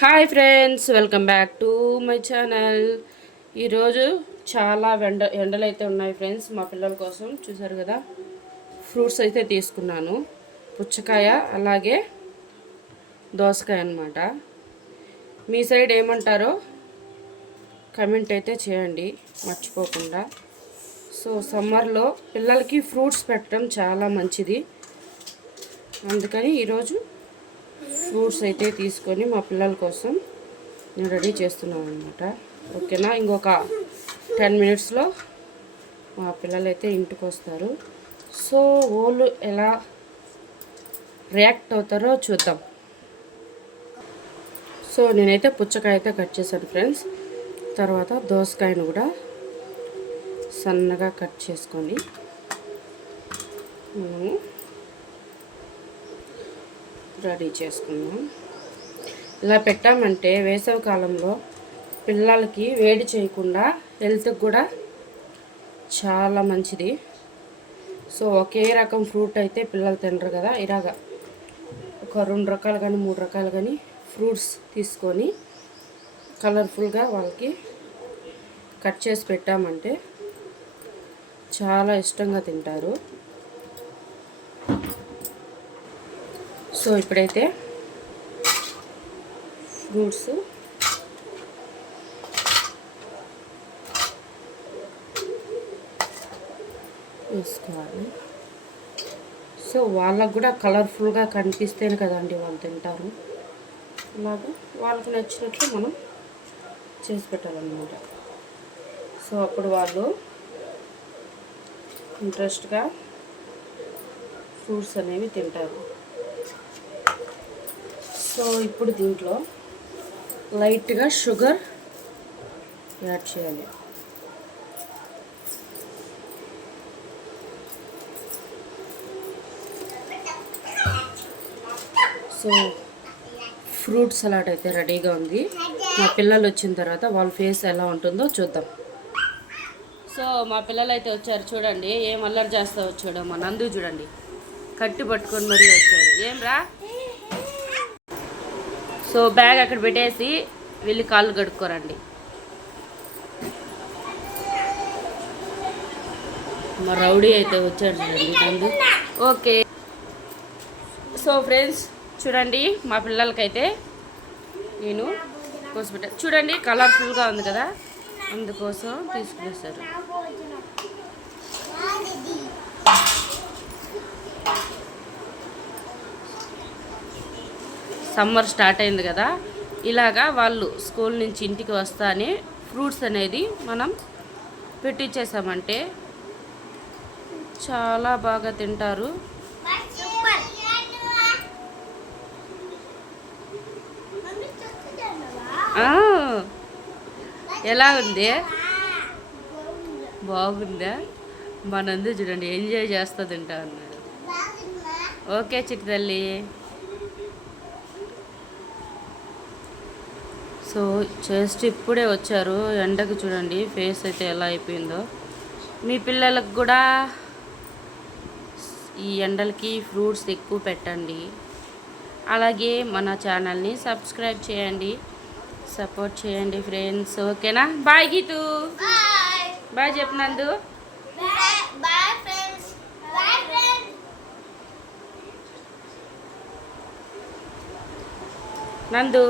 Hi friends welcome back to my channel. ఈరోజు చాలా ఎండ ఎండలు అయితే ఉన్నాయి ఫ్రెండ్స్ మా పిల్లల కోసం చూసారు కదా? ఫ్రూట్స్ అయితే తీసుకున్నాను. పుచ్చకాయ అలాగే దోసకాయ అన్నమాట. మీ సైడ్ ఏమంటారో కమెంట్ అయితే చేయండి మర్చిపోకుండా. సో సమ్మర్లో పిల్లలకి ఫ్రూట్స్ పెట్టడం చాలా మంచిది. అందుకని ఈరోజు ఫ్రూట్స్ అయితే తీసుకొని మా పిల్లల కోసం నేను రెడీ చేస్తున్నాను అనమాట ఓకేనా? ఇంకొక టెన్ మినిట్స్లో మా పిల్లలు అయితే ఇంటికి వస్తారు. సో వాళ్ళు ఎలా రియాక్ట్ అవుతారో చూద్దాం. సో నేనైతే పుచ్చకాయ అయితే కట్ చేశాను ఫ్రెండ్స్. తర్వాత దోసకాయను కూడా సన్నగా కట్ చేసుకొని మనము రెడీ చేసుకుందాం. ఇలా పెట్టామంటే వేసవి కాలంలో పిల్లలకి వేడి చేయకుండా హెల్త్కి కూడా చాలా మంచిది. సో ఒకే రకం ఫ్రూట్ అయితే పిల్లలు తినరు కదా ఇలాగా. ఒక రెండు రకాలు కానీ మూడు రకాలు కానీ ఫ్రూట్స్ తీసుకొని కలర్ఫుల్గా వాళ్ళకి కట్ చేసి పెట్టామంటే చాలా ఇష్టంగా తింటారు. సో ఇప్పుడైతే ఫ్రూట్స్. వేసుకోవాలి. సో వాళ్ళకు కూడా కలర్ఫుల్గా కనిపిస్తేనే కదండి వాళ్ళు తింటారు. అలాగా వాళ్ళకు నచ్చినట్లు మనం చేసి పెట్టాలన్నమాట. సో అప్పుడు వాళ్ళు ఇంట్రెస్ట్గా ఫ్రూట్స్ అనేవి తింటారు. సో ఇప్పుడు దీంట్లో లైట్గా షుగర్ యాడ్ చేయాలి. సో ఫ్రూట్ సలాడ్ అయితే రెడీగా ఉంది. మా పిల్లలు వచ్చిన తర్వాత వాళ్ళ ఫేస్ ఎలా ఉంటుందో చూద్దాం. సో మా పిల్లలు అయితే వచ్చారు చూడండి ఏం అల్లరి చేస్తా వచ్చాడో మా నందు చూడండి. కట్టి పట్టుకొని మరీ వచ్చాడు. ఏం రా? సో బ్యాగ్ అక్కడ పెట్టేసి వెళ్ళి కాళ్ళు కడుక్కోరండి. మా రౌడీ అయితే వచ్చాడు చూడండి ఓకే. సో ఫ్రెండ్స్ చూడండి మా పిల్లలకైతే నేను కోసిపెట్టా చూడండి కలర్ఫుల్గా ఉంది కదా. అందుకోసం తీసుకునేస్తారు సమ్మర్ స్టార్ట్ అయింది కదా. ఇలాగా వాళ్ళు స్కూల్ నుంచి ఇంటికి వస్తానే ఫ్రూట్స్ అనేది మనం పెట్టించేసామంటే చాలా బాగా తింటారు. ఎలా ఉంది? బాగుందా? మనందు చూడండి ఎంజాయ్ చేస్తా తింటా అన్నాడు ఓకే చిట్టి తల్లి. సో జస్ట్ ఇప్పుడే వచ్చారు. ఎండకు చూడండి ఫేస్ అయితే ఎలా అయిపోయిందో. మీ పిల్లలకు కూడా ఈ ఎండలకి ఫ్రూట్స్ ఎక్కువ పెట్టండి. అలాగే మన ఛానల్ని సబ్స్క్రైబ్ చేయండి. సపోర్ట్ చేయండి ఫ్రెండ్స్. ఓకేనా? బాయ్ గీతు. బాయ్. చెప్పినందు. నందు.